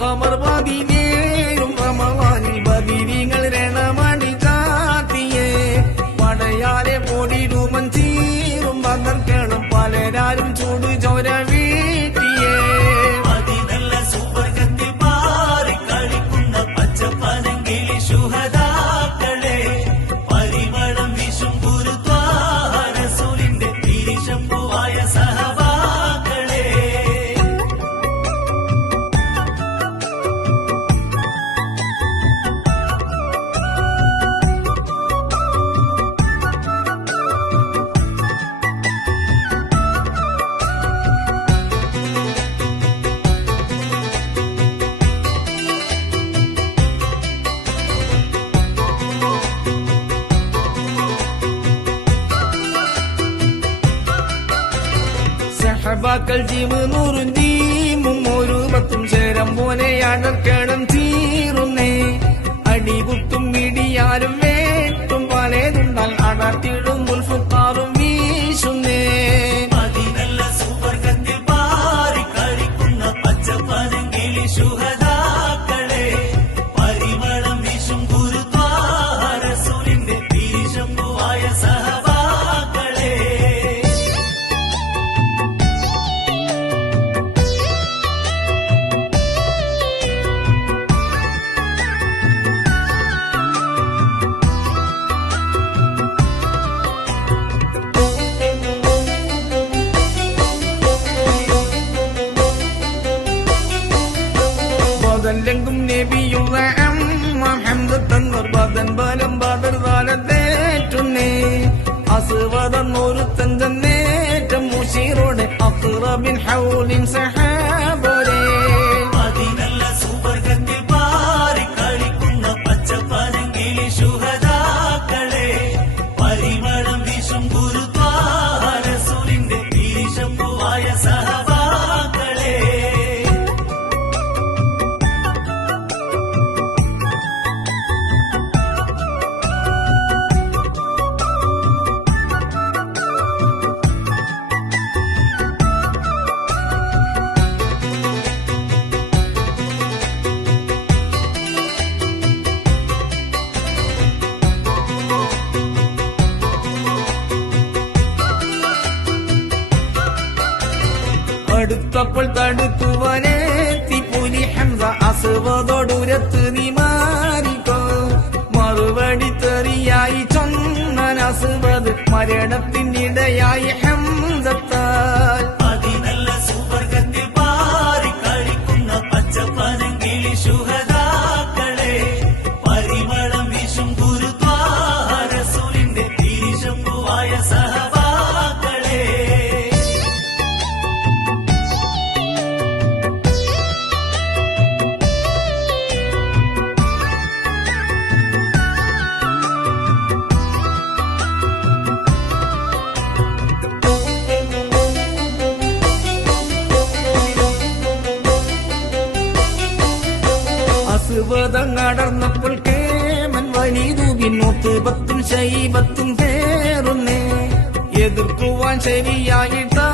കമർ പതിനേഴും റമളാനിൽ ബദിരീങ്ങൾ രണമണി കാത്തിയേ പടയാലെ പൊടിടുമൻ ചീറും ബദർക്കണം പലരാരും ചൂട് ചോര വീട്ടിയേ അതിനല്ല സുവർഗത്തിൽ പാറി കളിക്കുന്ന പച്ചപ്പനങ്കിളി ശുഹദാക്കളെ പരിമളം വിഷും ഗുരുത്വാഹ റസൂലിന്റെ തിരിശമ്പുവായ സഹബാക്കളെ സഹബാക്കൾ ജീവ് നൂറും ജീമും ഒരു പത്തും ചേരം പോലെ അടർക്കണം തീറുന്നേ അടികുത്തും ഇടിയാലും വേട്ടും പലതുണ്ടാൽ അടർത്തിടും മുൽഫുത്താറും വീശുന്നേ അതിനല്ല സുവർഗത്തിൽ പാറി കളിക്കുന്ന പച്ചപ്പനങ്കിളി ശുഹദാക്കളെ പരിമളം വിഷും ഗുരുത്വാഹ റസൂലിന്റെ തിരിശമ്പുവായ സഹബാക്കളെ ബദലെങ്കും നബിയുള്ള ഹംദ് തന്നോർ ബദൻ ബലം ബദർ താലത്തേറ്റുന്നേ അസുവതെന്നൊരു തഞ്ചന്നേറ്റം മുഷീറോടെ അഖ്റബിൻ ഹൗലിൻ സഹാബോരേ അതിനല്ല സുവർഗത്തിൽ പാറി കളിക്കുന്ന പച്ചപ്പനങ്കിളി ശുഹദാക്കളെ പരിമളം വിഷും ഗുരുത്വാഹ റസൂലിന്റെ തിരിശമ്പുവായ സഹബാക്കളെ അടുത്തപ്പോൾ തടുത്തുവനെത്തി പുലി ഹംസ അസുവതോടുരത്ത് നീ മാറിക്കോ മറുപടി തെറിയായി ചൊന്നൻ അസുവത് മരണത്തിനിടയായി ഹംസത്താൽ അതിനല്ല സുവർഗത്തിൽ പാറി കളിക്കുന്ന പച്ചപ്പനങ്കിളി ശുഹദാക്കളെ പരിമളം വിഷും ഗുരുത്വാഹ റസൂലിന്റെ തിരിശമ്പുവായ സഹബാക്കളെ അസുവതങ്ങടർന്നപ്പോൾ കേമൻ വലീദുബിനൊത്ത് പത്തും ശൈബത്തും പേറുന്നേ എതിർക്കുവാൻ ശരിയായിട്ടാ